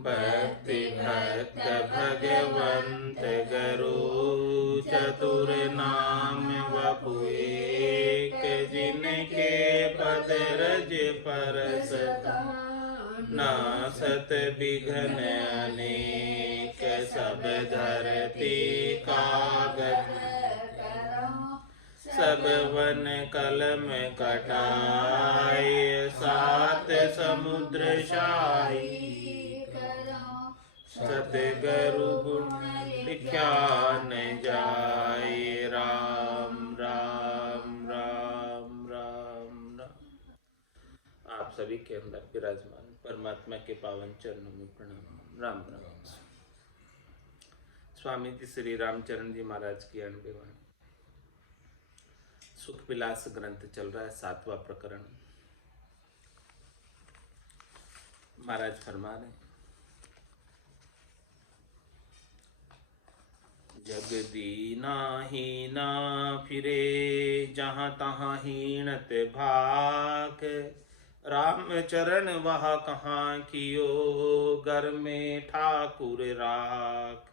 भक्ति भक्त भगवंत गुरु चतुर नाम वपु एक, जिनके पद रज परस नासत विघ्न अनेक, सब धरती कागज सब वन कलम कटाए, सात समुद्र शाही सतगुरु गुण लिख्या न जाए। राम राम राम राम राम। आप सभी के अंदर विराजमान परमात्मा के पावन चरणों में प्रणाम। राम राम। स्वामी जी श्री रामचरण जी महाराज की 98 वाणी। सुख विलास ग्रंथ चल रहा है, 7वां प्रकरण। महाराज फरमा रहे, जग दीना हीना फिरे, जहाँ तहाँ हीनत भाग, राम चरण वह कहाँ कियो, घर में ठाकुर राख।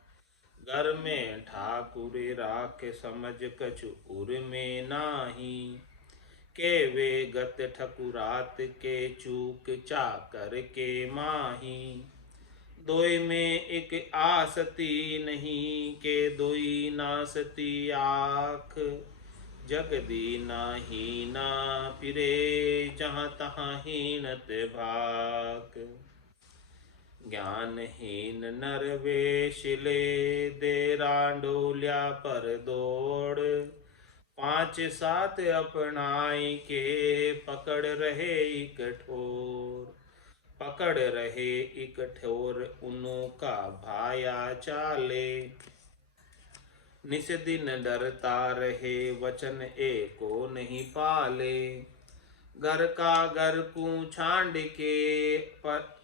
घर में ठाकुर राख, समझ कछु उर में नाही, के वे गत ठकुरात के चूक चाकर के माही। दोई में एक आसती नहीं, के दोई नासती आख, जग दीना हीना फिरे, जहाँ तहाँ हीनत भाक। ज्ञानहीन नर वेश ले, दे रांडोल्या पर दौड़, 5 7 अपनाई के, पकड़ रहे एक ठोर। पकड़ रहे एक ठोर, उनु का भाया चाले, निस दिन डरता रहे, वचन एको नहीं पाले। घर का घर को छांड के, पर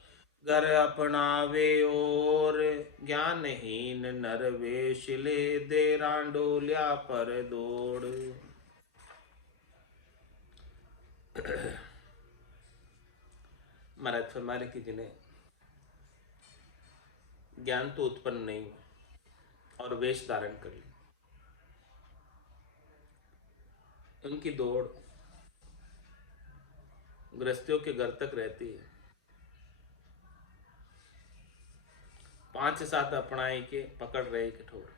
घर अपनावे और, ज्ञानहीन नर वेश ले, दे रांडोल्या पर दौड़। महाराज फरमाने की जिन्हें ज्ञान तो उत्पन्न नहीं हुआ और वेश धारण कर ली, उनकी दौड़ गृहस्थियों के घर तक रहती है। 5 7 अपनाए के, पकड़ रहे कठोर।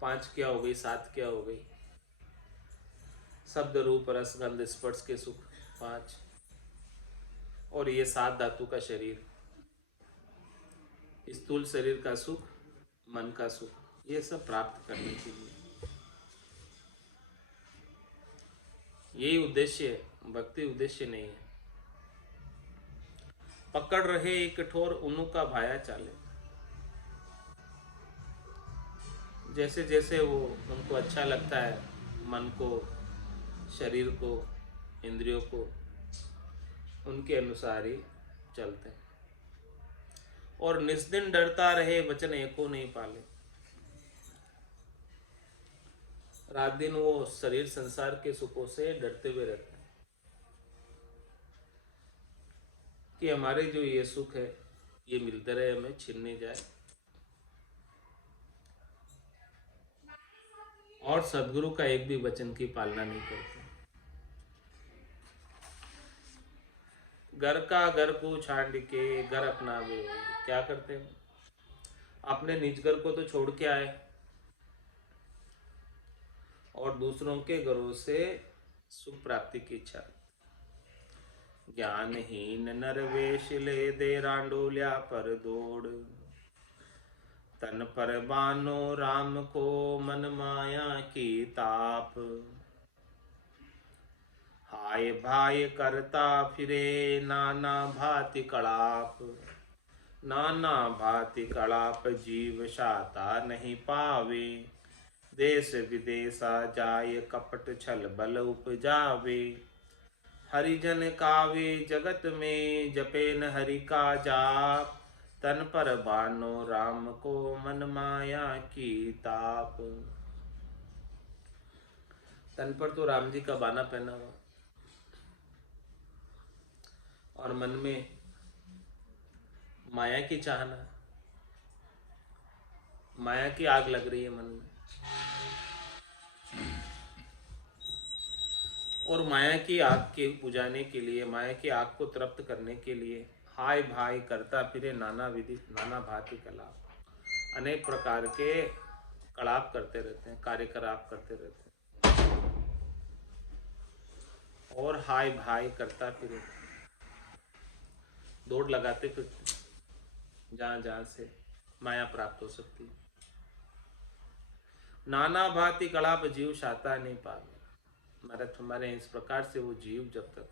5 क्या हो गई, 7 क्या हो गई, शब्द रूप रस गंध स्पर्श के सुख 5, और ये 7 धातु का शरीर, स्थूल शरीर का सुख, मन का सुख, ये सब प्राप्त करने के लिए यही उद्देश्य है, भक्ति उद्देश्य नहीं है। पकड़ रहे एक कठोर, उनु का भाया चाले। जैसे जैसे वो उनको अच्छा लगता है, मन को, शरीर को, इंद्रियों को, उनके अनुसार ही चलते हैं। और निस्दिन डरता रहे, वचन एको नहीं पाले। रात दिन वो शरीर संसार के सुखों से डरते हुए रहते हैं कि हमारे जो ये सुख है ये मिलते रहे, हमें छिन नहीं जाए। और सदगुरु का एक भी वचन की पालना नहीं करते। घर का घर को छांड के, घर अपना वे क्या करते हैं, अपने निज घर को तो छोड़ के आए और दूसरों के घरों से सुख प्राप्ति की इच्छा। ज्ञानहीन नर वेश ले, दे रांडोल्या पर दौड़, तन पर बानो राम को, मन माया की ताप। हाय भाय करता फिरे, नाना भांति कलाप। नाना भांति कलाप, जीव शाता नहीं पावे। देश विदेशा जाय, कपट छल बल उपजावे। हरिजन कावे जगत में, जपे न हरि का जाप। तन पर बानो राम को, मन माया की ताप। तन पर तो राम जी का बाना पहना हुआ और मन में माया की चाहना, माया की आग लग रही है मन में, और माया की आग के बुझाने के लिए, माया की आग को तृप्त करने के लिए हाय भाई करता फिरे नाना विधि नाना भांति कलाप, अनेक प्रकार के कलाप करते रहते हैं, कार्यकलाप करते रहते हैं, और हाय भाई करता फिरे, दौड़ लगाते फिरते जहां जहां से माया प्राप्त हो सकती है। नाना भांति कलाप जीव शाता नहीं पावे, हमारे इस प्रकार से वो जीव जब तक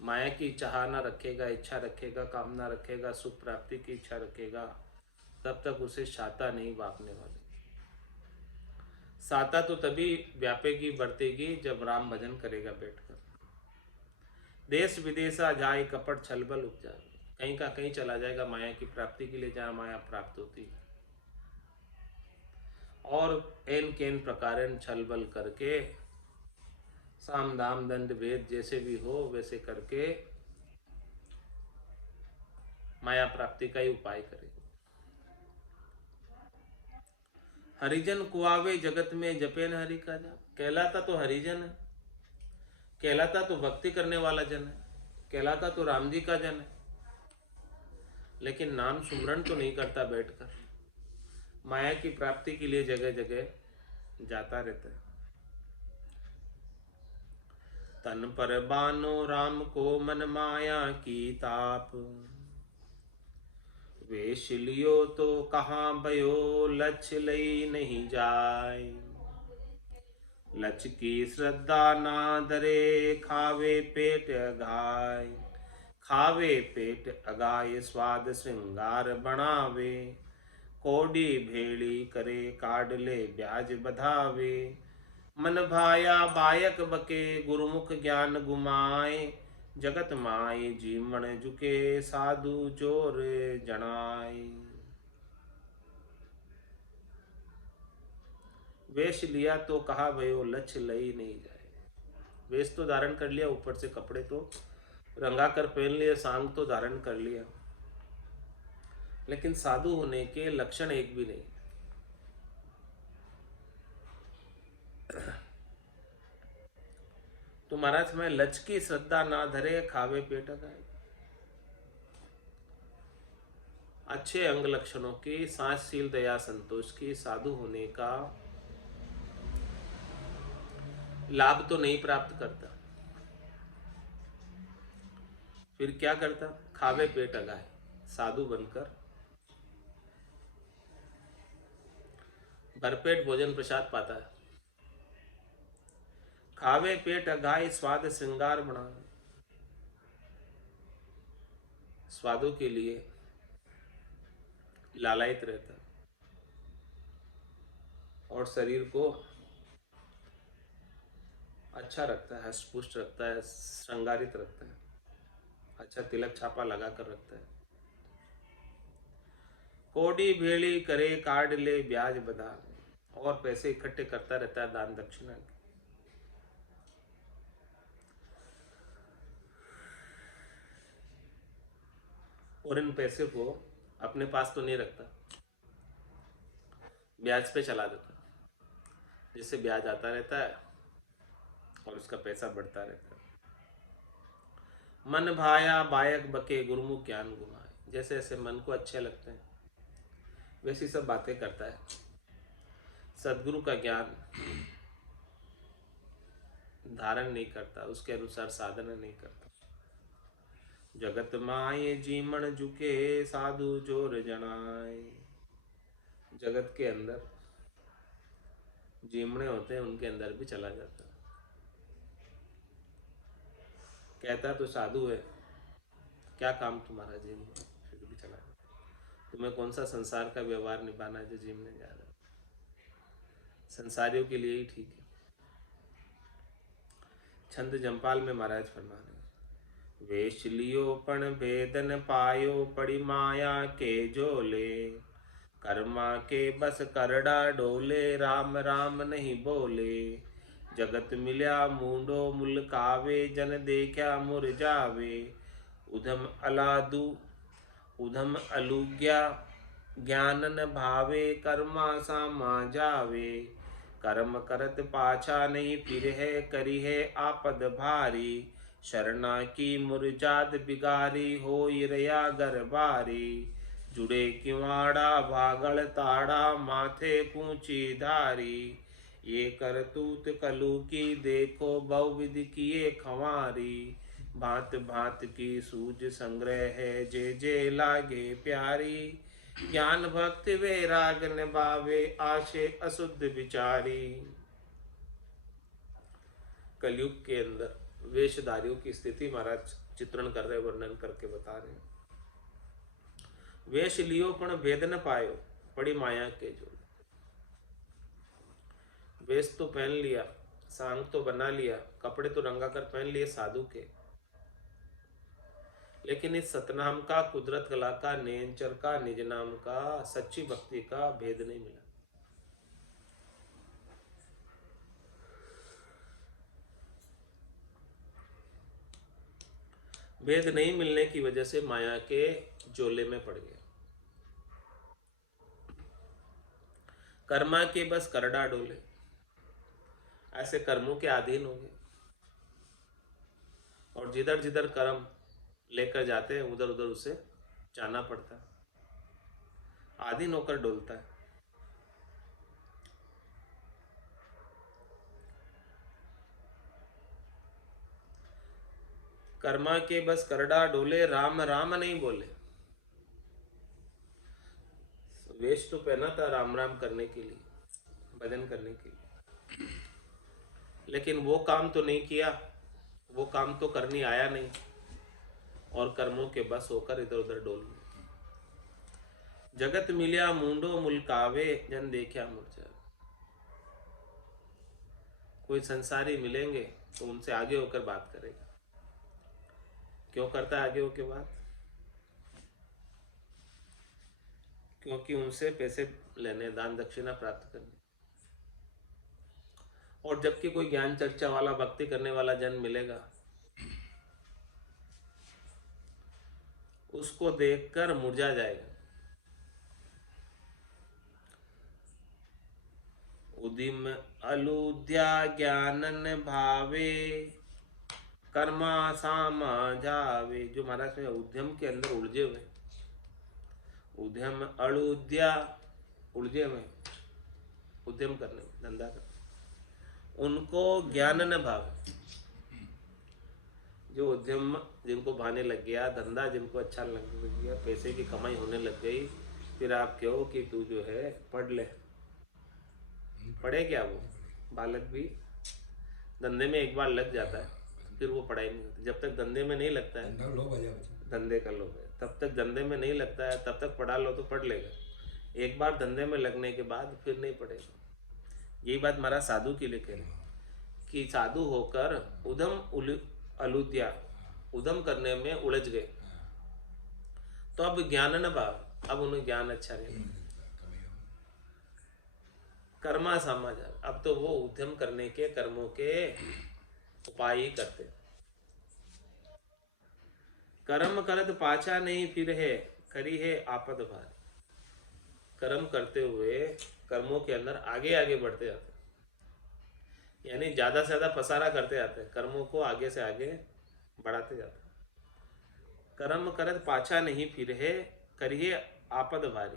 माया की चाह न रखेगा, इच्छा रखेगा, कामना रखेगा, सुख प्राप्ति की इच्छा रखेगा, तब तक उसे शाता नहीं बांपने वाली। साता तो तभी व्यापेगी बरतेगी जब राम भजन करेगा बैठकर। देश विदेशा जाए कपट छलबल उपजा, कहीं का कहीं चला जाएगा माया की प्राप्ति के लिए जहां माया प्राप्त होती है, और एन केन प्रकार छलबल करके साम दाम दंड भेद जैसे भी हो वैसे करके माया प्राप्ति का ही उपाय करे। हरिजन कुआवे जगत में जपे न हरि का जाप, कहलाता तो हरिजन है, कहलाता तो भक्ति करने वाला जन है, कहलाता तो राम जी का जन है, लेकिन नाम सुमरण तो नहीं करता, बैठकर माया की प्राप्ति के लिए जगह जगह जाता रहता है। तन पर बानो राम को मन माया की ताप, वेश लियो तो कहाँ भयो लक्ष्य लई नहीं जाय, लक्ष्य की श्रद्धा ना धरे खावे पेट अगाय, खावे पेट अगाय स्वाद श्रृंगार बनावे, कोडी भेड़ी करे काढ़ ले ब्याज बधावे, मन भाया बायक बके गुरुमुख ज्ञान गुमाए, जगत माए जीवन झुके साधु जोर जनाए। वेश लिया तो कहा भयो लक्ष्य लई नहीं जाए, वेश तो धारण कर लिया, ऊपर से कपड़े तो रंगा कर पहन लिए, सांग तो धारण कर लिया, लेकिन साधु होने के लक्षण एक भी नहीं। तो महाराज मैं लक्ष्य की श्रद्धा ना धरे खावे पेट गाय, अच्छे अंग लक्षणों की, सांसशील दया संतोष की, साधु होने का लाभ तो नहीं प्राप्त करता, फिर क्या करता, खावे पेट अगाए, साधु बनकर भरपेट भोजन प्रसाद पाता है, खावे पेट अगाए स्वाद श्रृंगार बना, स्वादों के लिए लालायित रहता और शरीर को अच्छा रखता है, हष्टपुष्ट रखता है, श्रृंगारित रखता है, अच्छा तिलक छापा लगा कर रखता है, कोडी भेड़ी करे काढ़ ले ब्याज बधा, और पैसे इकट्ठे करता रहता है दान दक्षिणा के, और इन पैसे को अपने पास तो नहीं रखता, ब्याज पे चला देता, जिससे ब्याज आता रहता है और उसका पैसा बढ़ता रहता है। मन भाया बायक बके गुरुमुख ज्ञान गुमाए, जैसे जैसे मन को अच्छे लगते हैं वैसी सब बातें करता है, सदगुरु का ज्ञान धारण नहीं करता, उसके अनुसार साधना नहीं करता। जगत माये जीमण झुके साधु जोर जनाए, जगत के अंदर जीमणे होते हैं, उनके अंदर भी चला जाता है, कहता तो साधु है, क्या काम तुम्हारा जिम में, फिर भी चला जाता, तुम्हें कौन सा संसार का व्यवहार निभाना है जो जिम ने जा रहा है, संसारियों के लिए ही ठीक है। छंद जमपाल में महाराज फरमा रहे, वेश लियो पण भेदन पायो पड़ी माया के जोले, कर्मा के बस करड़ा डोले राम राम नहीं बोले, जगत मिल्या मूंडो मुल्कावे, जन देखा मुरझावे। उधम अलादू उधम अलूग्या, ज्ञान न भावे, कर्मा सामा जावे। कर्म करत पाछा नहीं, फिर है करी है आपद भारी। शरणा की मुरझात बिगारी, हो रया घर बारी। जुड़े किवाड़ा भागल ताड़ा, माथे पूछी धारी। ये करतूत कलू की, देखो बहुविधि किए खंवारी। भांत भांत की सूझ संग्रह है, जे जे लागे प्यारी। ज्ञान भक्ति वैराग निभावे, आशे अशुद्ध विचारी। कलयुग के अंदर वेशधारियों की स्थिति महाराज चित्रण कर रहे, वर्णन करके बता रहे हैं। वेश लियो पण भेद न पायो, पड़ी माया के जो। वेश तो पहन लिया, सांग तो बना लिया, कपड़े तो रंगा कर पहन लिए साधु के, लेकिन इस सतनाम का, कुदरत कला का, नेंचर का, निज नाम का, सच्ची भक्ति का भेद नहीं मिला। भेद नहीं मिलने की वजह से माया के जोले में पड़ गया। कर्मा के बस करड़ा डोले, ऐसे कर्मों के अधीन हो गए, और जिधर जिधर कर्म लेकर जाते हैं उधर उधर उसे जाना पड़ता है, अधीन होकर डोलता है। कर्मा के बस करड़ा डोले, राम राम नहीं बोले। वेश तो पहना था राम राम करने के लिए, भजन करने के लिए, लेकिन वो काम तो नहीं किया, वो काम तो करनी आया नहीं, और कर्मों के बस होकर इधर उधर डोल गए। जगत मिलिया मूंडो मुल्कावे, जन देखा मुरझा। कोई संसारी मिलेंगे तो उनसे आगे होकर बात करेगा। क्यों करता है आगे होकर बात? क्योंकि उनसे पैसे लेने, दान दक्षिणा प्राप्त करने। और जबकि कोई ज्ञान चर्चा वाला, भक्ति करने वाला जन मिलेगा, उसको देखकर मुरझा जाएगा। उदिम अलूध्या ज्ञानन भावे, कर्मा सामा जावे। जो महाराज में उद्यम के अंदर उलझे हुए, उद्यम अलूध्या, उलझे हुए उद्यम करने, धंधा करने, उनको ज्ञान न भावे। जो उद्यम जिनको भाने लग गया, धंधा जिनको अच्छा लगने लग गया, पैसे की कमाई होने लग गई, फिर आप कहो कि तू जो है पढ़ ले, पढ़े क्या? वो बालक भी धंधे में एक बार लग जाता है, फिर वो पढ़ाई नहीं होती। जब तक धंधे में नहीं लगता है, धंधे का लोभ है, तब तक धंधे में नहीं लगता है, तब तक पढ़ा लो तो पढ़ लेगा। एक बार धंधे में लगने के बाद फिर नहीं पढ़ेगा। यही बात महाराज साधु के लिए कह रहे कि साधु होकर उधम अलूध्या, उधम करने में उलझ गए, तो अब ज्ञान न भाव, अब उन्हें ज्ञान अच्छा नहीं लगा। कर्मा समझ, अब तो वो उद्यम करने के, कर्मों के उपाय ही करते। कर्म करत पाछा नहीं, फिर है करी है आपद भारी। कर्म करते हुए कर्मों के अंदर आगे आगे बढ़ते जाते, यानी ज्यादा से ज्यादा पसारा करते जाते हैं, कर्मों को आगे से आगे बढ़ाते जाते। कर्म करत पाछा नहीं, फिर है करिए आपद भारी,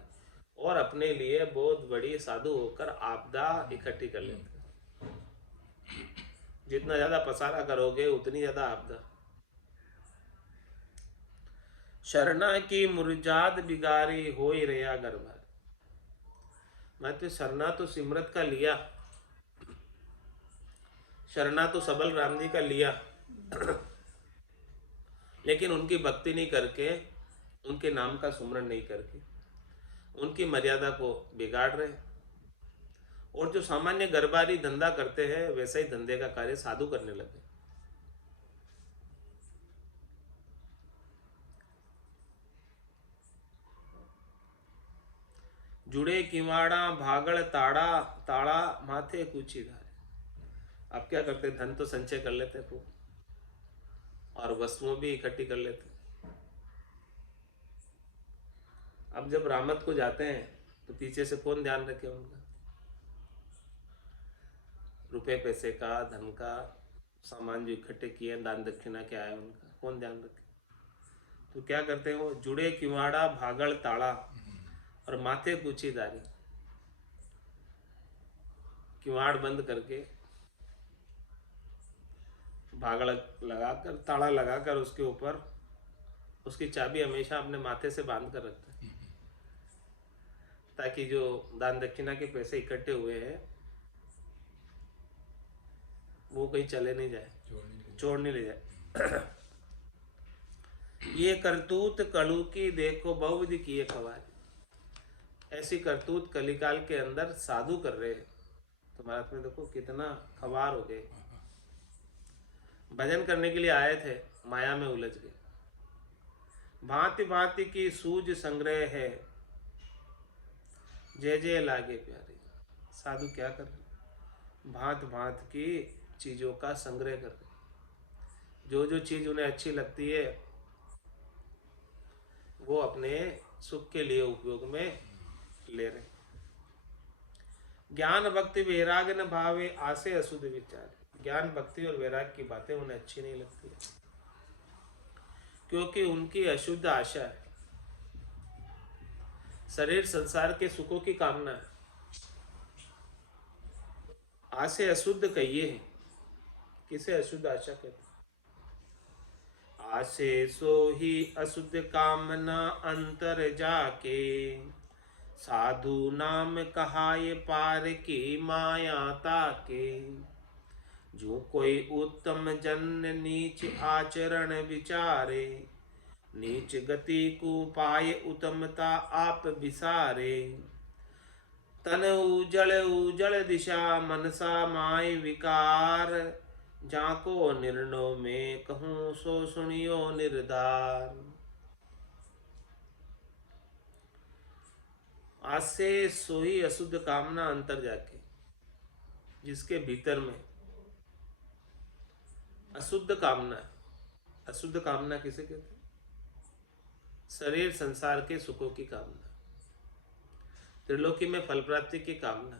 और अपने लिए बहुत बड़ी साधु होकर आपदा इकट्ठी कर लेते। जितना ज्यादा पसारा करोगे उतनी ज्यादा आपदा। शरणा की मुरझात बिगारी, हो ही रहा घर भर। मैं तो शरणा तो सिमरत का लिया, शरणा तो सबल राम जी का लिया, लेकिन उनकी भक्ति नहीं करके, उनके नाम का सुमरण नहीं करके, उनकी मर्यादा को बिगाड़ रहे। और जो सामान्य गरबारी धंधा करते हैं, वैसा ही धंधे का कार्य साधु करने लगे। जुड़े किवाड़ा भागड़ ताड़ा, ताड़ा माथे कुची धारे। अब क्या करते, धन तो संचय कर लेते खूब और वस्तुओं भी इकट्ठी कर लेते। अब जब रामत को जाते हैं तो पीछे से कौन ध्यान रखे उनका, रुपए पैसे का, धन का, सामान जो इकट्ठे किए, दान दक्षिणा क्या है उनका कौन ध्यान रखे। तो क्या करते हैं वो, जुड़े किवाड़ा भागड़ ताड़ा और माथे पूछी दारी, किवाड़ बंद करके भागड़ लगाकर, ताला लगाकर उसके ऊपर उसकी चाबी हमेशा अपने माथे से बांध कर रखते हैं, ताकि जो दान दक्षिणा के पैसे इकट्ठे हुए हैं वो कहीं चले नहीं जाए, चोर नहीं ले जाए। ये करतूत कलू की देखो बहुविधि किए खवार, ऐसी करतूत कलिकाल के अंदर साधु कर रहे हैं। तो महाराज में देखो कितना खवार हो गए, भजन करने के लिए आए थे, माया में उलझ गए। भांति भांति की सूझ संग्रह है, जय जय लागे प्यारे। साधु क्या कर रहे, भांत भांत की चीजों का संग्रह कर रहे, जो जो चीज उन्हें अच्छी लगती है वो अपने सुख के लिए उपयोग में ले रहे। ज्ञान भक्ति वैराग न भावे आसे अशुद्ध विचार, ज्ञान भक्ति और वैराग की बातें उन्हें अच्छी नहीं लगती है, क्योंकि उनकी अशुद्ध आशा है, शरीर संसार के सुखों की कामना है। आसे अशुद्ध कहिए है, किसे अशुद्ध आशा कहते, आसे सो ही अशुद्ध कामना अंतर जाके, साधु नाम कहाए पार की माया ताके। जो कोई उत्तम जन नीच आचरण विचारे, नीच गति को पाए उत्तमता आप विसारे। तन उजड़ उजड़ दिशा मनसा माय विकार, जाको निर्णय में कहूँ सो सुनियो निर्धार। आज से सोई अशुद्ध कामना अंतर जाके, जिसके भीतर में अशुद्ध कामना है। अशुद्ध कामना किसे कहते हैं, शरीर संसार के सुखों की कामना, त्रिलोकी में फल प्राप्ति की कामना,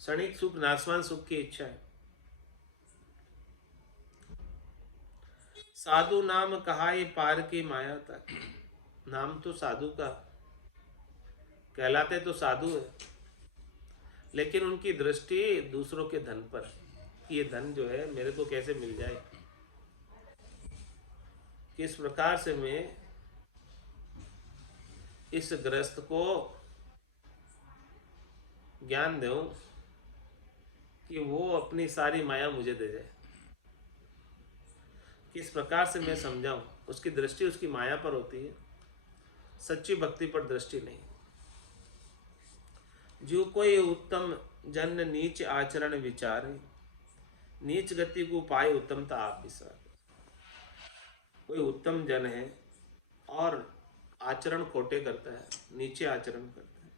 क्षणिक सुख नाशवान सुख की इच्छा है। साधु नाम कहाए पार की माया तक, नाम तो साधु का कहलाते तो साधु है, लेकिन उनकी दृष्टि दूसरों के धन पर, ये धन जो है मेरे को कैसे मिल जाए, किस प्रकार से मैं इस ग्रस्त को ज्ञान दूं कि वो अपनी सारी माया मुझे दे जाए, किस प्रकार से मैं समझाऊं। उसकी दृष्टि उसकी माया पर होती है, सच्ची भक्ति पर दृष्टि नहीं। जो कोई उत्तम जन नीच आचरण विचारे, नीच गति को पाए उत्तमता आप विचार। कोई उत्तम जन है और आचरण खोटे करता है, नीचे आचरण करता है,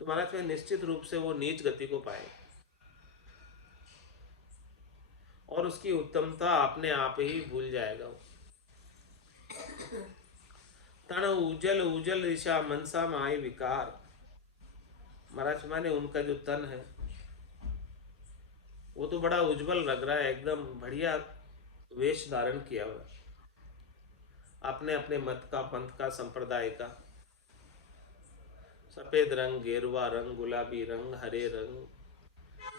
तो महाराज निश्चित रूप से वो नीच गति को पाए और उसकी उत्तमता अपने आप ही भूल जाएगा वो। तन उजल उजल दिशा मनसा माई विकार, महाराज माने उनका जो तन है वो तो बड़ा उज्जवल लग रहा है, एकदम बढ़िया वेश धारण किया हुआ, अपने अपने मत का, पंथ का, संप्रदाय का, सफेद रंग, गेरुआ रंग, गुलाबी रंग, हरे रंग,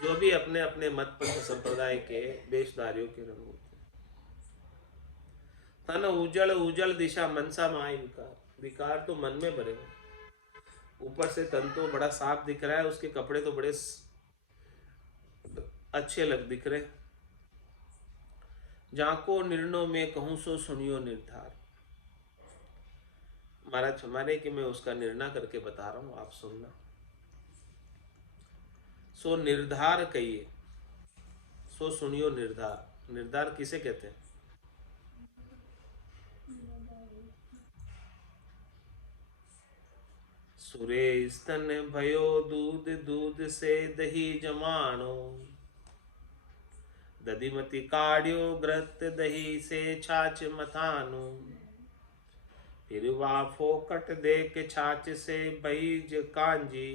जो भी अपने अपने मत पंथ संप्रदाय के वेशधारियों के रंग होते हैं। तन उजल उजल दिशा मनसा माई विकार, विकार तो मन में भरे हुए, ऊपर से तन तो बड़ा साफ दिख रहा है, उसके कपड़े तो बड़े अच्छे लग दिख रहे। जाको निर्णय में कहूं सो सुनियो निर्धार, महाराज हमारे कि मैं उसका निर्णय करके बता रहा हूं, आप सुनना। सो निर्धार कहिए, सो सुनियो निर्धार। निर्धार किसे कहते हैं, सुरे स्तन भयो दूध, दूध से दही जमानो, दधिमति काढ़्यो घृत दही से छाछ मथानु। फिर वा फोकट देख छाछ से भईज कांजी।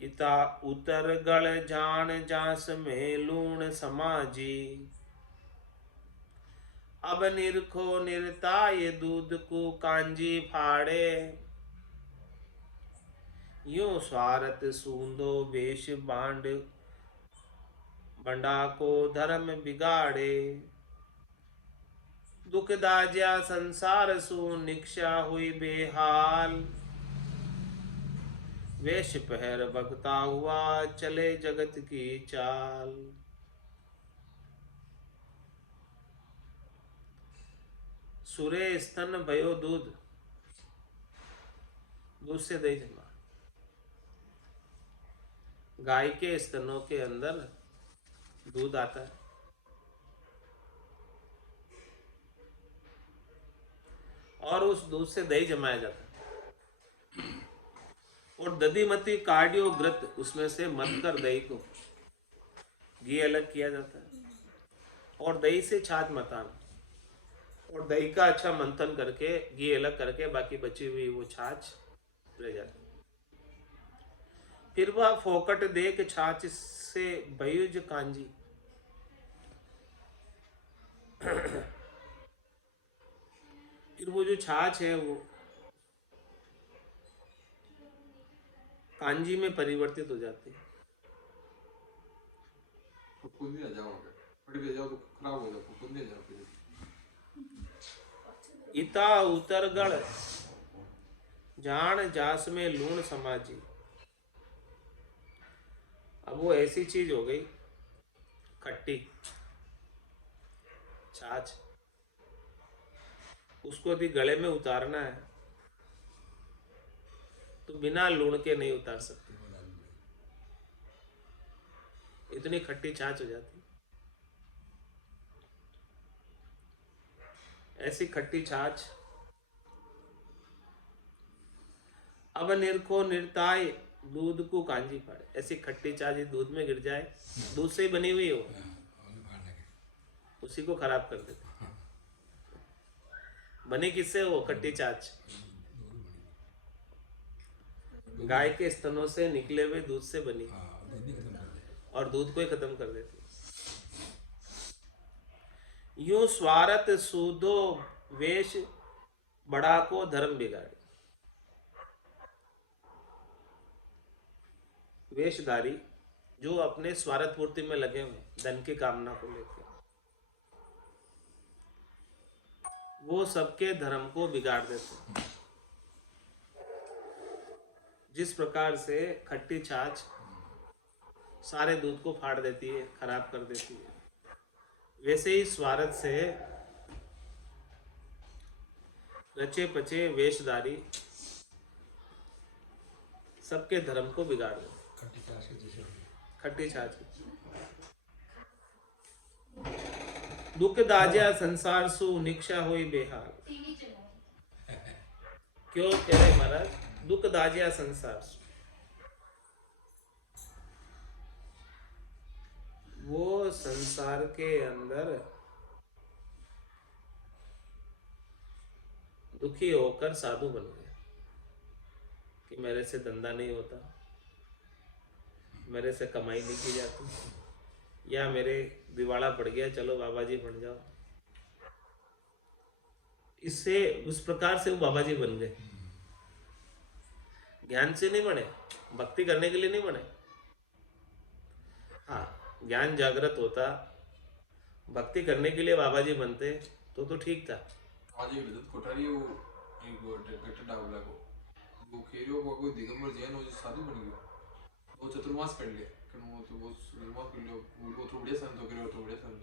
इता उतर गल जान जास में लूण समाजी। अब निरखो निरताय दूध को कांजी फाड़े। यूं स्वारत सूंदो वेश बांड बंडा को धर्म बिगाड़े। दुख दाज्या संसार सु निक्षा हुई बेहाल। वेश पहर भगता हुआ चले जगत की चाल। सुरे स्तन भयो दूध, दूध से दही जमा। गाय के स्तनों के अंदर दूध आता है, और उस दूध से दही जमाया जाता है। और दधिमति काढ़्यो घृत, उसमें से मथ कर दही को घी अलग किया जाता है, और दही से छाछ मथान, और दही का अच्छा मंथन करके घी अलग करके बाकी बची हुई वो छाछ ले जाती। फिर वह फोकट देख छाछ से भयुज कांजी। फिर वो जो छाछ है वो कांजी में परिवर्तित हो जाती है। इता उतरगढ़ जान जास में लूण समाजी। अब वो ऐसी चीज हो गई खट्टी छाछ, उसको यदि गले में उतारना है तो बिना लूण के नहीं उतार सकते, इतनी खट्टी छाछ हो जाती। ऐसी खट्टी छाछ अब निरखो निरताय दूध को कांजी फाड़े। ऐसी खट्टी छाछ दूध में गिर जाए, दूध से ही बनी हुई हो, उसी को खराब कर देते। बनी किससे हो खट्टी छाछ? गाय के स्तनों से निकले हुए दूध से बनी, और दूध को ही खत्म कर देती। यूं स्वारत सूदो वेश बड़ा को धर्म बिगाड़े। वेशधारी जो अपने स्वार्थ पूर्ति में लगे हुए, धन की कामना को लेकर, वो सबके धर्म को बिगाड़ देते। जिस प्रकार से खट्टी छाछ सारे दूध को फाड़ देती है, खराब कर देती है, वैसे ही स्वार्थ से रचे पचे वेशधारी सबके धर्म को बिगाड़ देते। खट्टी छाछ दुख दाज्या संसार सु निक्षा हुई बेहाल। क्यों कह रहे महाराज? दुख दाज्या संसार सु, वो संसार के अंदर दुखी होकर साधु बन गए कि मेरे से धंधा नहीं होता, मेरे से कमाई नहीं की जाती, या मेरे दिवाला पड़ गया, चलो बाबा जी बन जाओ। इससे उस प्रकार से वो बाबा जी बन गए। ज्ञान से नहीं बने, भक्ति करने के लिए नहीं बने। हाँ, ज्ञान जागृत होता, भक्ति करने के लिए बाबा जी बनते तो ठीक था। आज ये विद्युत कोठारी वो एक गट्टा डावला को वो खेरियो को कोई दिगंबर जैन हो जो साधु बन गया, वो चतुर्मास कर लिया कि वो तो वो चतुर्मास कर लिया, वो तो बढ़िया संत हो गया, तो बढ़िया संत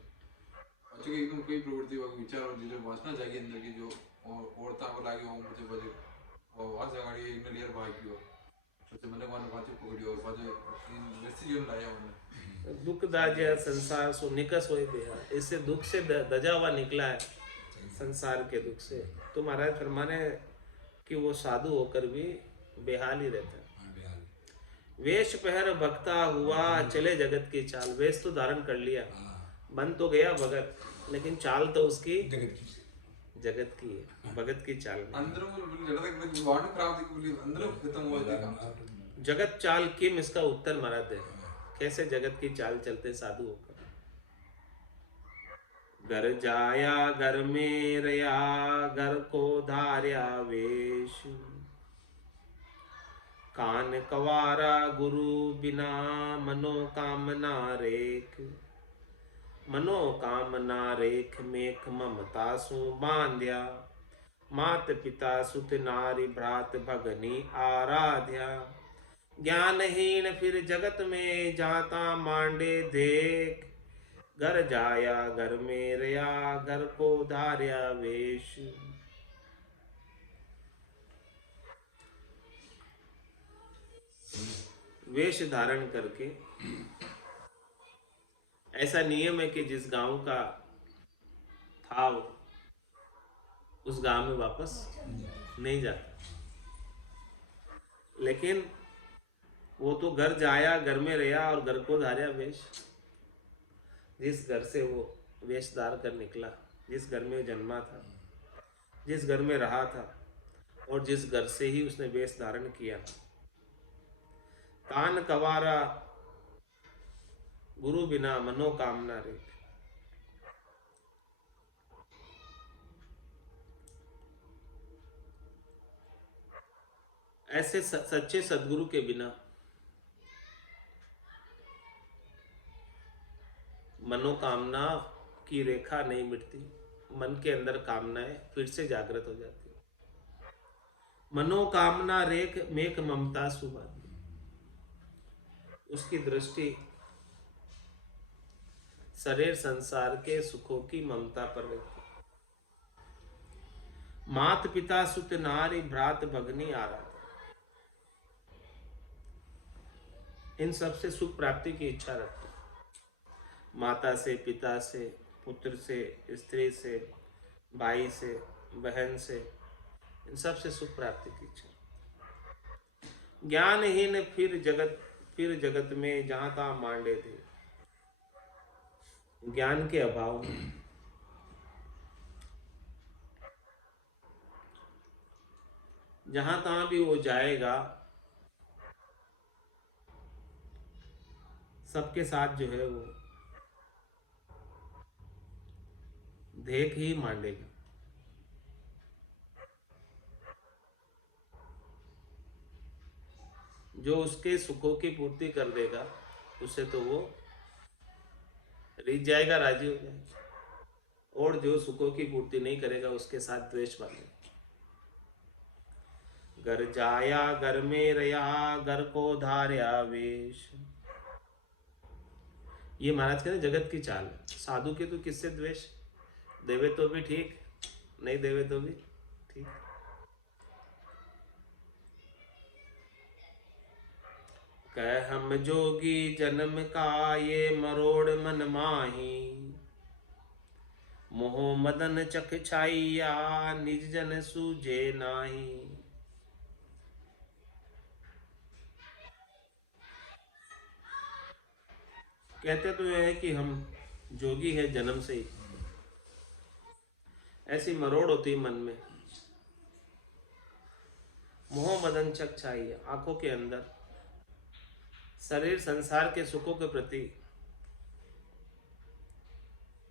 अच्छा कि एकदम कोई प्रवृत्ति वाला विचार और जो वासना जागी अंदर की, जो औरता को लागे वो मुझे बजे और आज जगाड़ी एक ने लियर भाग गयो, तो मैंने वाला बातें पकड़ी और बातें वैसे जीवन लाया उन्होंने। दुख दाज्या संसार सो निकस होई बेहाल। इससे दुख से दजा हुआ निकला है, संसार के दुख से। तो महाराज फरमाने कि वो साधु होकर भी बेहाल ही रहता है। वेश पहर भक्ता हुआ चले जगत की चाल। वेश तो धारण कर लिया, बन तो गया भगत, लेकिन चाल तो उसकी जगत की है, भगत की चाल में। अंदर वो जगत वाटर खराब थी बोली अंदर खत्म हो जाती काम। जगत चाल किम, इसका उत्तर महाराज है। कैसे जगत की चाल चलते साधु होकर। घर जाया घर में रया, घर को धार्या वेश। कान कवारा गुरु बिना, मनोकामना रेख। मनोकामना रेख मेख ममता सु बांध्या। मात पिता सुत नारी भ्रात भगनी आराध्या। ज्ञानहीन फिर जगत में जाता मांडे देख। घर जाया घर में रया, घर को धार्या वेश। वेश धारण करके, ऐसा नियम है कि जिस गांव का था उस गांव में वापस नहीं जाता। लेकिन वो तो घर जाया घर में रहा और घर को धार्या वेश। जिस घर से वो वेश धार कर निकला, जिस घर में जन्मा था, जिस घर में रहा था, और जिस घर से ही उसने वेश धारण किया। कान कवारा गुरु बिना, मनोकामना रे। ऐसे सच्चे सदगुरु के बिना मनोकामना की रेखा नहीं मिटती। मन के अंदर कामनाएं फिर से जागृत हो जाती। मनोकामना रेख मेघ ममता सुबादी। उसकी दृष्टि शरीर संसार के सुखों की ममता पर रहती। मात पिता सुत नारी भ्रात भगनी आराध। इन सबसे सुख प्राप्ति की इच्छा रखते। माता से, पिता से, पुत्र से, स्त्री से, भाई से, बहन से, इन सबसे सुख प्राप्ति की इच्छा। ज्ञानहीन फिर जगत में जहां तहां मांडे थे। ज्ञान के अभाव में जहां तहां भी वो जाएगा, सबके साथ जो है वो देख ही मांडेगा। जो उसके सुखों की पूर्ति कर देगा उससे तो वो रिझ जाएगा, राजी हो जाएगा। और जो सुखों की पूर्ति नहीं करेगा उसके साथ द्वेष बांधेगा। घर जाया घर में रहा, घर को धार्या वेश। ये महाराज कहते जगत की चाल है। साधु के तो किससे द्वेष? देवे तो भी ठीक, नहीं देवे तो भी ठीक। कह हम जोगी जन्म का, ये मरोड़ मन माही। मोह मदन चख छाइया, निज जन सूझे नाही। कहते तो यह है कि हम जोगी है जन्म से ही। ऐसी मरोड़ होती मन में। मोह मदन चख छाइया, आंखों के अंदर शरीर संसार के सुखों के प्रति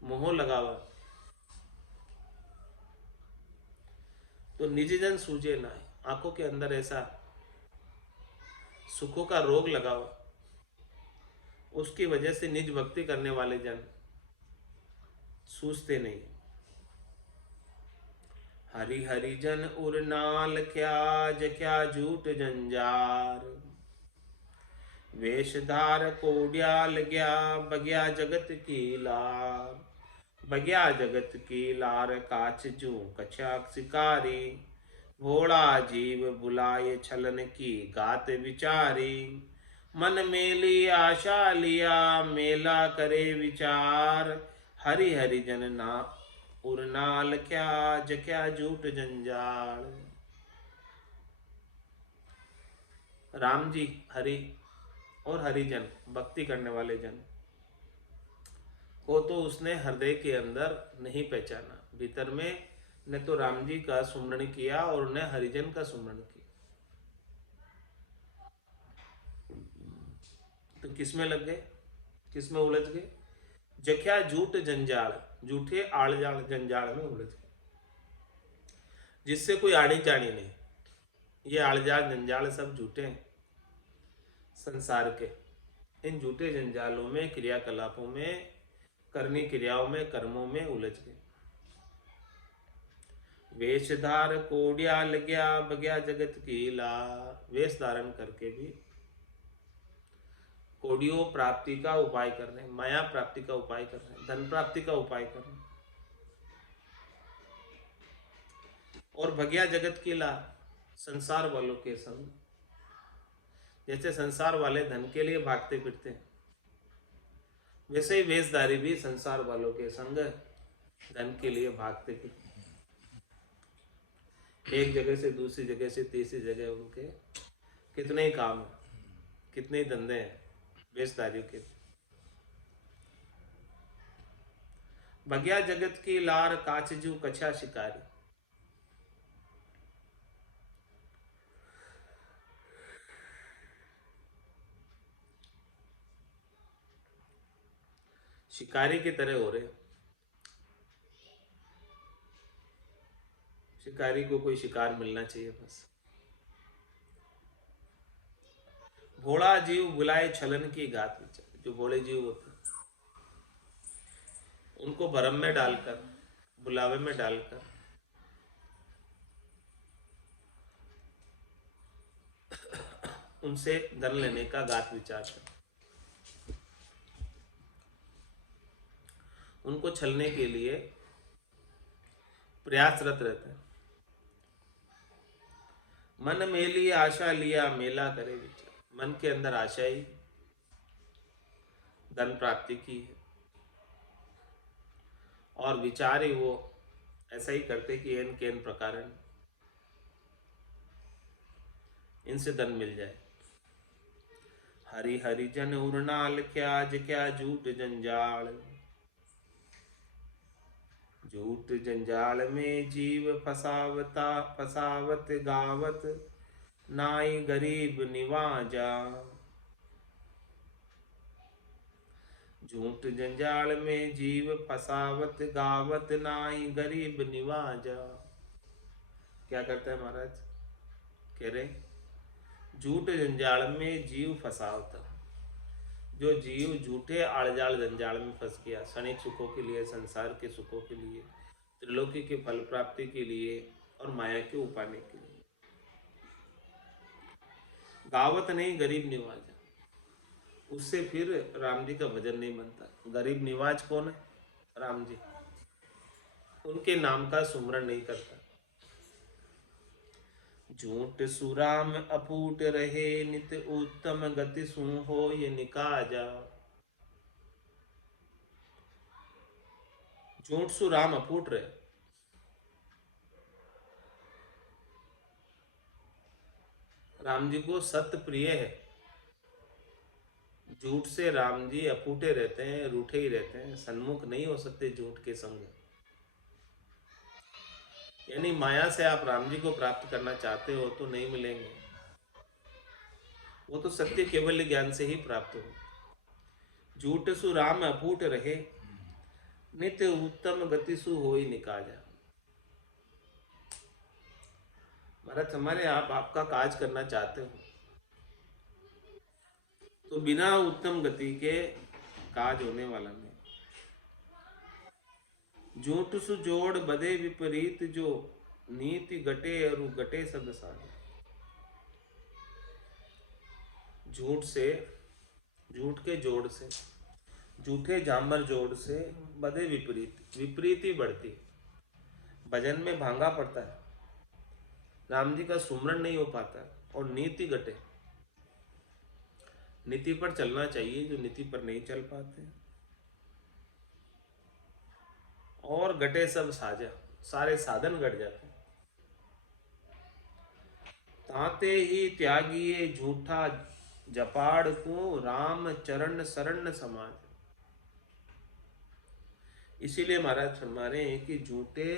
मोह लगा हुआ, तो निज जन सूझे ना। आंखों के अंदर ऐसा सुखों का रोग लगा हुआ, उसकी वजह से निज भक्ति करने वाले जन सूझते नहीं। हरि हरि जन उरनाल क्या, जक्या झूठ जंजार। वेशधार कोड्याल गया, बग्या जगत की लार। बग्या जगत की लार, काछ जू कछाक शिकारी। भोला जीव बुलाए छलन की गात विचारी। मन मेली आशा लिया, मेला करे विचार। हरि हरि जन ना उरनाल क्या, जक्या झूठ जंजाल। राम जी हरि और हरिजन भक्ति करने वाले जन को तो उसने हृदय के अंदर नहीं पहचाना। भीतर में ने तो राम जी का सुमरण किया और ने हरिजन का सुमरण किया, तो किसमें लग गए, किसमें उलझ गए? जख्या झूठ जंजाल, झूठे आड़ जाल जंजाल में उलझ गए, जिससे कोई आड़ी जानी नहीं। ये आड़जाल जंजाल सब झूठे हैं संसार के। इन झूठे जंजालों में, क्रियाकलापों में, करनी क्रियाओं में, कर्मों में उलझ गए। वेशधार कोडिया लग्या बग्या जगत की ला, वेश धारण करके भी कोडियों प्राप्ति का उपाय कर रहे हैं, माया प्राप्ति का उपाय कर रहे हैं, धन प्राप्ति का उपाय कर रहे हैं। और भग्या जगत की ला, संसार वालों के संग। जैसे संसार वाले धन के लिए भागते फिरते हैं, वैसे ही वेशधारी भी संसार वालों के संग धन के लिए भागते फिरते हैं। एक जगह से दूसरी जगह से तीसरी जगह उनके कितने ही काम है, कितने ही धंधे हैं वेशधारियों के। भग्या जगत की लार काचजू कछा शिकारी, शिकारी की तरह हो रहे। शिकारी को कोई शिकार मिलना चाहिए बस। भोला जीव बुलाए छलन की गात विचार, जो भोले जीव होते उनको भरम में डालकर, बुलावे में डालकर उनसे धन लेने का गात विचार कर, उनको छलने के लिए प्रयासरत रहते हैं। मन मेली आशा लिया मेला करे विचार, मन के अंदर आशा ही धन प्राप्ति की है, और विचार ही वो ऐसा ही करते कि एन के एन प्रकार इनसे धन मिल जाए। हरि हरि जन उर्नाल क्या झूठ जंजाल, झूठ जंजाल में जीव फसावत गावत नाई गरीब निवाजा। झूठ जंजाल में जीव फसावत गावत नाई गरीब निवाजा। क्या करता है महाराज? कह रहे झूठ जंजाल में जीव फसावता, जो जीव झूठे आड़जाल जंजाल में फंस गया, क्षणिक सुखों के लिए, संसार के सुखों के लिए, त्रिलोकी के फल प्राप्ति के लिए और माया के उपाने के लिए। गावत नहीं गरीब निवाज, उससे फिर राम जी का भजन नहीं बनता। गरीब निवाज कौन है? राम जी। उनके नाम का सुमरण नहीं करता। झूठ सुराम अपूट रहे नित उत्तम गति सु हो ये निकाजा। झूठ सुराम अपूट रहे, राम जी को सत्य प्रिय है। झूठ से राम जी अपूटे रहते हैं, रूठे ही रहते हैं, सन्मुख नहीं हो सकते झूठ के संग। यानी माया से आप राम जी को प्राप्त करना चाहते हो तो नहीं मिलेंगे, वो तो सत्य केवल ज्ञान से ही प्राप्त हो। झूठ सु राम अपूट रहे नित्य उत्तम गति सु होई निकाजा। महाराज हमारे आप आपका काज करना चाहते हो तो बिना उत्तम गति के काज होने वाला नहीं। झूठ सु जोड़ बधे विपरीत जो नीति गटे और गटे सब सारे। झूठ से, झूठ के जोड़ से, झूठे जामर जोड़ से बधे विपरीत, विपरीत ही बढ़ती। भजन में भांगा पड़ता है, राम जी का सुमरण नहीं हो पाता, और नीति गटे, नीति पर चलना चाहिए जो नीति पर नहीं चल पाते, और गटे सब साजा, सारे साधन घट जाते। ताते ही त्यागिए झूठा जपाड़ को राम चरण शरण समाज। इसीलिए महाराज फरमा रहे हैं कि झूठे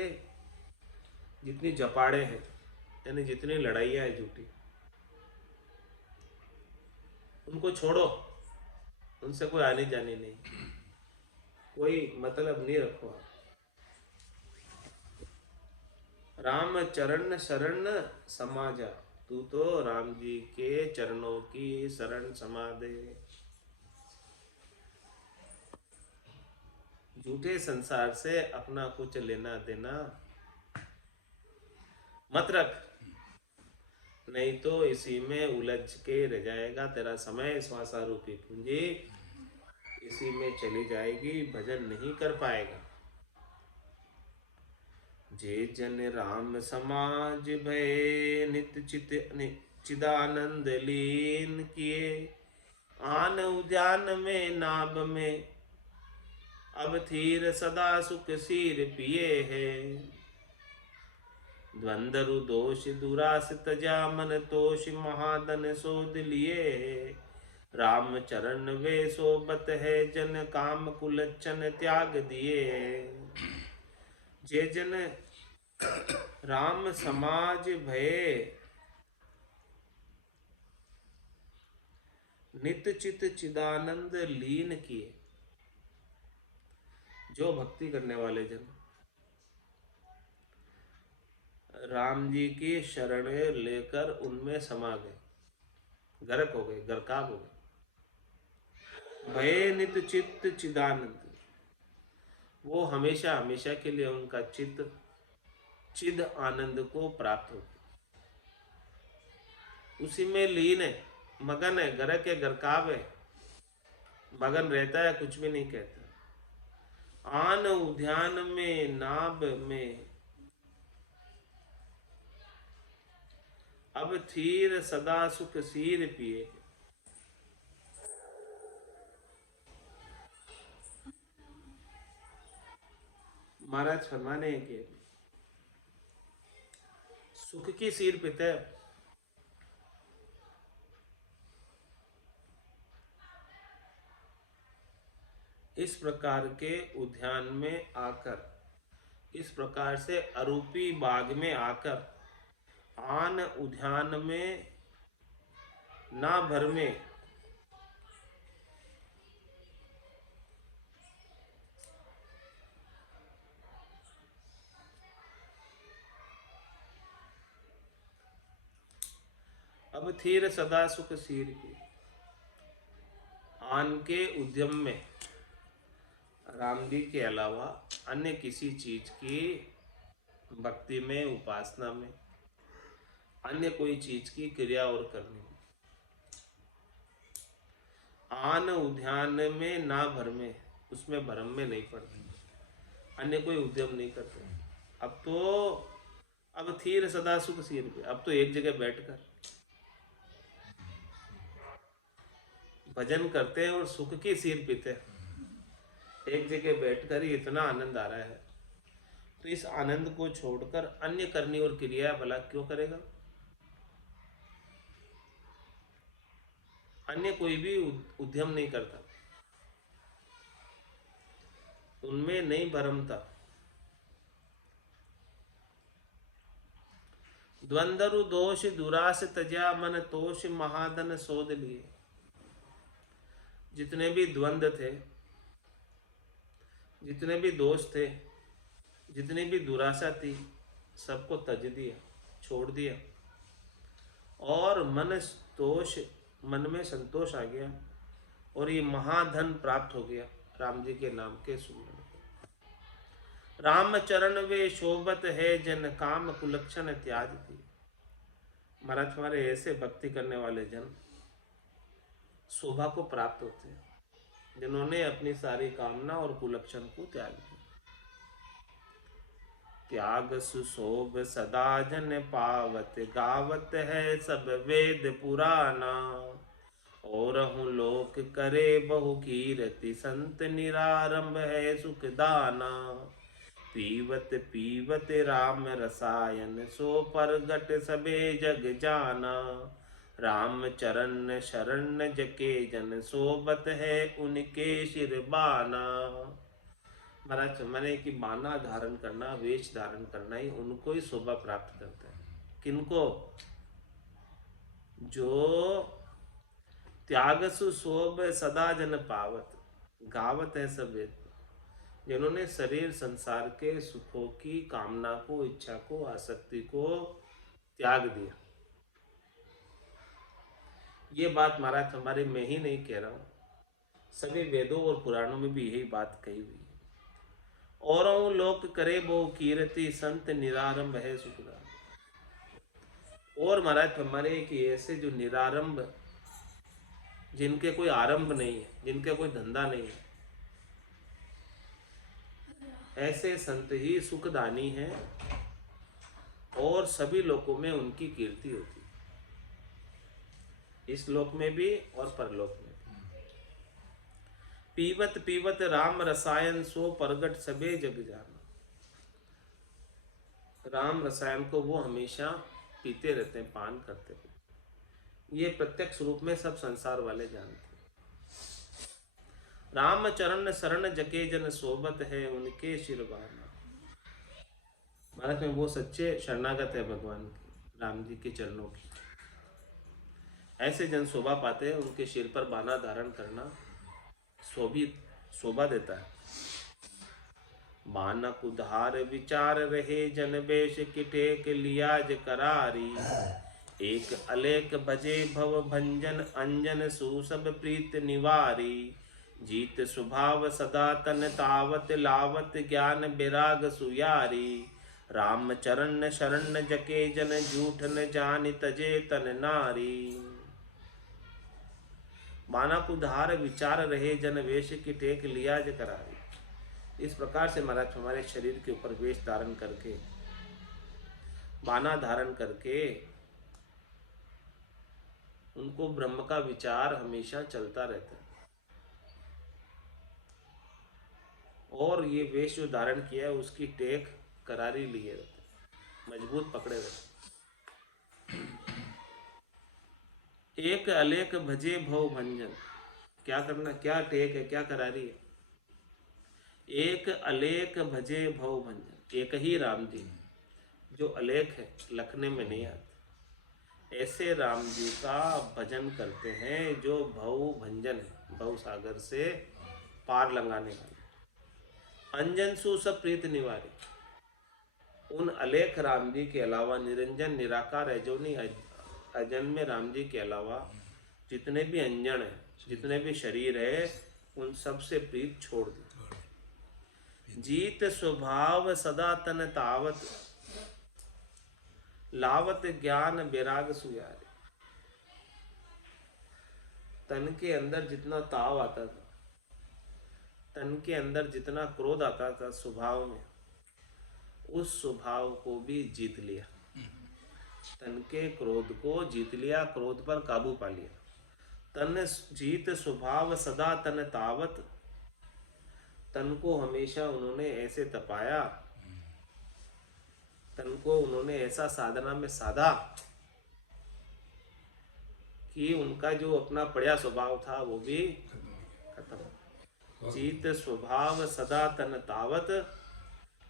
जितनी जपाड़े हैं, यानी जितनी लड़ाइयाँ हैं झूठी, उनको छोड़ो, उनसे कोई आने जाने नहीं, कोई मतलब नहीं रखो आप। राम चरण शरण समाजा, तू तो राम जी के चरणों की शरण समा दे। झूठे संसार से अपना कुछ लेना देना मत रख, नहीं तो इसी में उलझ के रह जाएगा तेरा समय। श्वासा रूपी पूंजी इसी में चली जाएगी, भजन नहीं कर पाएगा। जे जन राम समाज भय नित चित चिदानंद लीन किए, आन उद्यान में नाभ में अब थीर सदा सुख सीर पिए है। द्वंद्व दोष दुरास तजा मन तोष महादन सोध लिए। राम चरण वे सोबत है जन काम कुलच्छन त्याग दिए। जे जन राम समाज भय नित चित चिदानंद लीन किए, जो भक्ति करने वाले जन राम जी की शरण लेकर उनमें समा गए, गर्क हो गए, गरकाब हो गए। भय नित चित्त चिदानंद, वो हमेशा हमेशा के लिए उनका चित्त चिद आनंद को प्राप्त हो, उसी में लीन है, मगन है, गरक है, गरकाब है, मगन रहता है, कुछ भी नहीं कहता। आन उद्यान में नाभ में अब थीर सदा सुख सीर पिए। महाराज फरमाने हैं कि सुख की सीर पीते हैं। इस प्रकार के उद्यान में आकर, इस प्रकार से अरूपी बाग में आकर, आन उद्यान में ना भर में अब थीर सदा सुख सीर की। आन के उद्यम में राम जी के अलावा अन्य किसी चीज की भक्ति में, उपासना में, अन्य कोई चीज की क्रिया और करने में, आन उद्यान में ना भर में, उसमें भरम में नहीं पड़ते, अन्य कोई उद्यम नहीं करते। अब थीर सदा सुख सीर पे, अब तो एक जगह बैठकर भजन करते हैं और सुख की सीर पीते हैं। एक जगह बैठकर ही इतना आनंद आ रहा है, तो इस आनंद को छोड़कर अन्य करनी और क्रिया भला क्यों करेगा? अन्य कोई भी उद्यम नहीं करता, उनमें नहीं भरम था। द्वंद्व दोष दुरास तजा मन तोष महादन सोध लिए। जितने भी द्वंद्व थे, जितने भी दोष थे, जितनी भी दुराशा थी, सबको तज दिया, छोड़ दिया, और मन में संतोष आ गया, और ये महाधन प्राप्त हो गया राम जी के नाम के सुमरन। राम चरण वे शोभत है जन काम कुलक्षण त्याग दिए। महाराज हमारे ऐसे भक्ति करने वाले जन शोभा को प्राप्त होते हैं, जिन्होंने अपनी सारी कामना और कुलक्षण को त्याग दिया। त्याग सुशोभ सदा जन पावत, गावत है सब वेद पुराना। और हूँ लोक करे बहु कीरति, संत निरारंभ है सुख दाना। पीवत पीवत राम रसायन, सो परगट सबे जग जाना। राम चरण शरण जके जन, सोबत है उनके शिर बाना। महाराज मैंने कि बाना धारण करना, वेश धारण करना ही उनको ही शोभा प्राप्त करता है। किनको? जो त्यागसु शोभ सदा जन पावत, गावत है सब वेद। जिन्होंने शरीर संसार के सुखों की कामना को, इच्छा को, आसक्ति को त्याग दिया। ये बात महाराज हमारे मैं ही नहीं कह रहा हूं, सभी वेदों और पुराणों में भी यही बात कही हुई है। औरों लोक करे वो कीर्ति, संत निरारंभ है सुखदान। और महाराज हमारे कि ऐसे जो निरारंभ, जिनके कोई आरंभ नहीं है, जिनके कोई धंधा नहीं है, ऐसे संत ही सुखदानी हैं और सभी लोकों में उनकी कीर्ति होती है, इस लोक में भी और परलोक में भी। पीवत पीवत राम रसायन, सो प्रगट सबे जग जाना। राम रसायन को वो हमेशा पीते रहते हैं, पान करते हैं। ये प्रत्यक्ष रूप में सब संसार वाले जानते हैं। राम चरण शरण जके जन, सोबत है उनके शिरबाना। भारत में वो सच्चे शरणागत है भगवान के, राम जी के चरणों की। ऐसे जन शोभा पाते हैं, उनके सिर पर बाना धारण करना शोभा देता है। बानक उधार विचार रहे, जन बेश किटेक लियाज करारी। एक अलेख भजे भव भंजन, अंजन सुसब प्रीत निवारी। जीत स्वभाव सदा तन तावत, लावत ज्ञान विराग सुयारी। राम चरण शरण जके जन, झूठ न जान तजे तन नारी। बाना कुधार विचार रहे, जन वेश की टेक लिया ज करारी। इस प्रकार से महाराज हमारे शरीर के ऊपर वेश धारण करके, बाना धारण करके, उनको ब्रह्म का विचार हमेशा चलता रहता है। और ये वेश जो धारण किया है उसकी टेक करारी लिए रहते, मजबूत पकड़े रहते। एक अलेख भजे भव भंजन, क्या करना, क्या टेक है, क्या करारी है। एक अलेख भजे भव भंजन, एक ही राम जी जो अलेख है, लखने में नहीं आते, ऐसे राम जी का भजन करते हैं जो भव भंजन है, भव सागर से पार लंघाने वाले। अंजन सुसब प्रीत निवारी, उन अलेख राम जी के अलावा, निरंजन निराकार अजोनी अजन्मे राम जी के अलावा जितने भी अंजन है, जितने भी शरीर है, उन सब से प्रीत छोड़ दी। जीत स्वभाव सदा तन तावत, लावत ज्ञान विराग सुयारे। तन के अंदर जितना ताव आता था, तन के अंदर जितना क्रोध आता था स्वभाव में, उस स्वभाव को भी जीत लिया। तन के क्रोध को जीत लिया, क्रोध पर काबू पा लिया। तन जीत स्वभाव सदा तन तावत, तन को हमेशा उन्होंने ऐसे तपाया, तन को उन्होंने ऐसा साधना में साधा कि उनका जो अपना पड़ा स्वभाव था वो भी खत्म। जीत स्वभाव सदा तन तावत,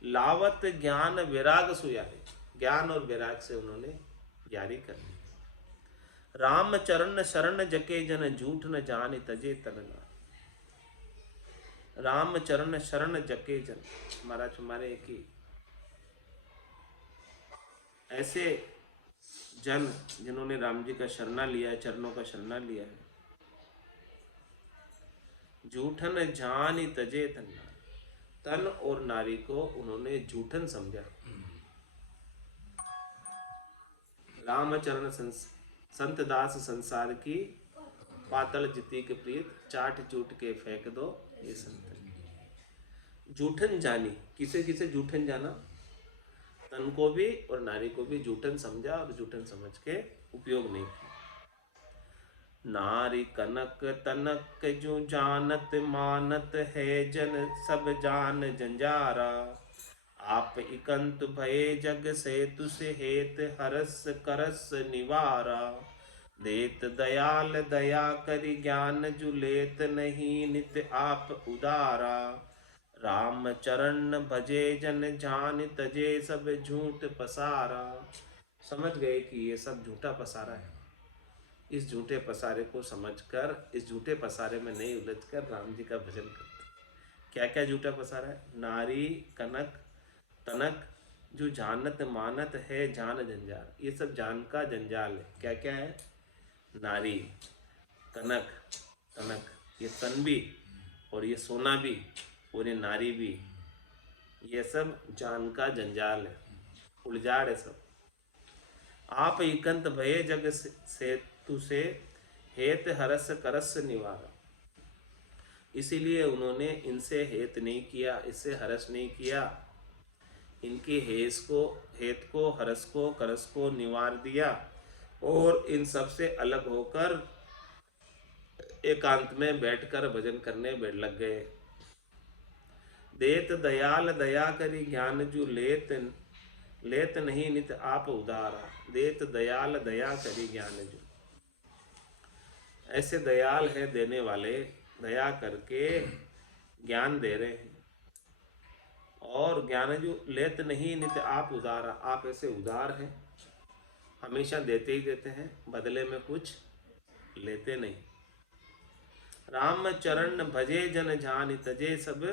लावत ज्ञान विराग सुयारी। ज्ञान और विराग से उन्होंने यारी कर ली। राम चरण शरण जके जन, झूठ न जान तजे तन ना। राम चरण शरण जके जन, महाराज हमारे की ऐसे जन जिन्होंने राम जी का शरणा लिया है, चरणों का शरणा लिया है, झूठन जान तजे तन, तन और नारी को उन्होंने झूठन समझा। रामचरण संत दास संसार की, पातल जिति के प्रीत, चाट चूट के फेंक दो ये संत। झूठन जानी, किसे किसे झूठन जाना, तन को भी और नारी को भी झूठन समझा और झूठन समझ के उपयोग नहीं किया। नारी कनक तनक जो जानत, मानत है जन सब जान जंजारा। आप इकंत भये जग से तुस हेत, हरस करस निवारा। देत दयाल दया करि ज्ञान जु लेत नहीं नित आप उदारा। राम चरण भजे जन जान तजे सब झूठ पसारा। समझ गए कि ये सब झूठा पसारा है। इस झूठे पसारे को समझकर, इस झूठे पसारे में नहीं उलझकर राम जी का भजन करते। क्या क्या झूठा पसारा है? नारी कनक तनक जो जानत मानत है जान जंजाल, ये सब जान का जंजाल है। क्या क्या है? नारी कनक तनक, ये तन भी और ये सोना भी और ये नारी भी, ये सब जान का जंजाल है, उलझाड़ है सब। आप इकंत भये जग सेतु से हेत हरस करस निवारा। इसीलिए उन्होंने इनसे हेत नहीं किया, इससे हरस नहीं किया, इनकी हेत को हरस को करस को निवार दिया और इन सब से अलग होकर एकांत में बैठकर भजन करने बैठ लग गए। देत दयाल दया करी ज्ञान जु लेत नहीं नित आप उदारा। देत दयाल दया करी ज्ञान जु, ऐसे दयाल है देने वाले, दया करके ज्ञान दे रहे हैं। और ज्ञान जो लेत नहीं नित आप उदारा, आप ऐसे उदार हैं, हमेशा देते ही देते हैं, बदले में कुछ लेते नहीं। राम चरण भजे जन जान तजे सब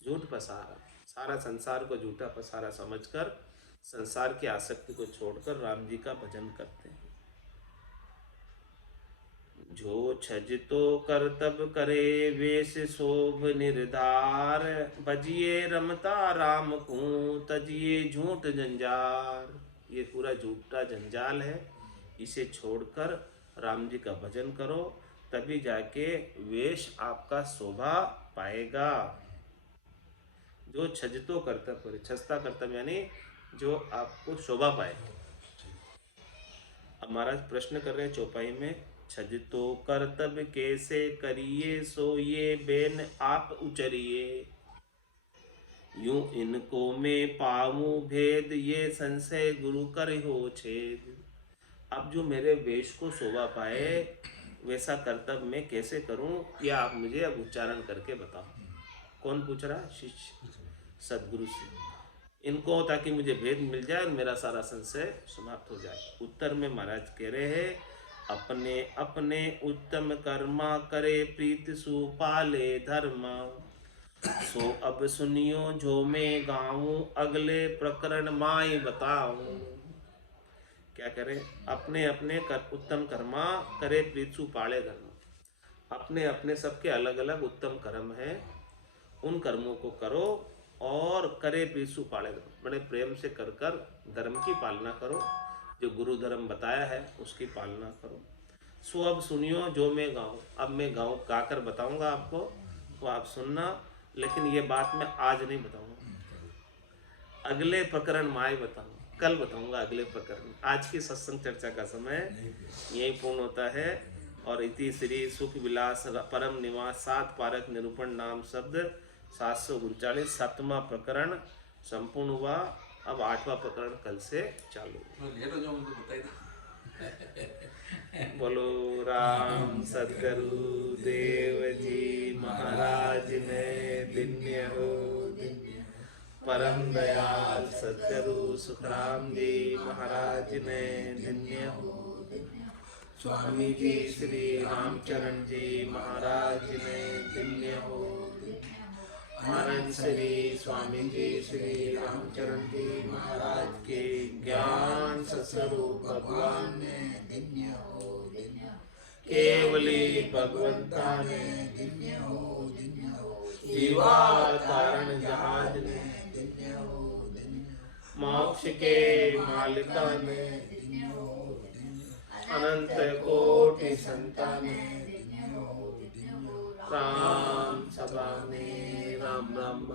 झूठ पसारा। सारा संसार को झूठा पसारा समझकर संसार की आसक्ति को छोड़कर राम जी का भजन करते हैं। जो छज तो करतब करे वेश शोभ निर्धार। भजिए रमता राम को तजिए झूठ जंजार। ये पूरा झूठा जंजाल है, इसे छोड़कर राम जी का भजन करो, तभी जाके वेश आपका शोभा पाएगा। जो छजतो कर्तव्य करे, छजता कर्तव्य यानी जो आपको शोभा पाए। अब महाराज प्रश्न कर रहे हैं चौपाई में, छजतो कर्तव्य कैसे करिए सो ये बेन आप उचरिए। यूं इनको में पाऊं भेद ये संशय गुरु कर हो छेद। अब जो मेरे वेश को शोभा पाए वैसा कर्तव्य मैं कैसे करूं, या आप मुझे अब उच्चारण करके बताओ। कौन पूछ रहा है? शिष्य सदगुरु से। इनको ताकि मुझे भेद मिल जाए और मेरा सारा संशय समाप्त हो जाए। उत्तर में महाराज कह रहे हैं, अपने अपने उत्तम कर्मा करे प्रीत सुपाले धर्मा। सो अब सुनियो जो मैं गाऊं अगले प्रकरण माई बताऊं। क्या करें? अपने अपने उत्तम कर्मा करे प्रीत सुपाले धर्म। अपने अपने सबके अलग अलग उत्तम कर्म है, उन कर्मों को करो और करे प्रीसु पाले धर्म, बड़े प्रेम से कर कर धर्म की पालना करो। जो गुरु धर्म बताया है उसकी पालना करो। सो अब सुनियो जो मैं गाऊं। अब मैं गाऊं गाकर बताऊंगा आपको, वो आप सुनना, लेकिन ये बात मैं आज नहीं बताऊंगा, अगले प्रकरण माय बताऊंगा, कल बताऊंगा अगले प्रकरण। आज की सत्संग चर्चा का समय यही पूर्ण होता है। और इति श्री सुख विलास परम निवास 7 पारक निरूपण नाम शब्द 739 7वां प्रकरण संपूर्ण हुआ। अब 8वां प्रकरण कल से चालू। लेट हो जाओ मुझे बताइए। बोलो राम सदगुरु देव जी महाराज ने दिन्य हो। परम दयाल सदगुरु सुखराम जी महाराज ने दिन्य हो। स्वामी जी श्री रामचरण जी महाराज ने दिन्य हो। आनंद श्री स्वामी जी श्री रामचरण जी महाराज के ज्ञान सस्वरूप भगवान ने दिन्य हो। केवली भगवंता ने दिन्य हो। जीवावतारण जहाज ने दिन्य हो। मोक्ष के मालिका ने दिन्य हो। अनंत कोटि संतानें राम सभा में राम राम।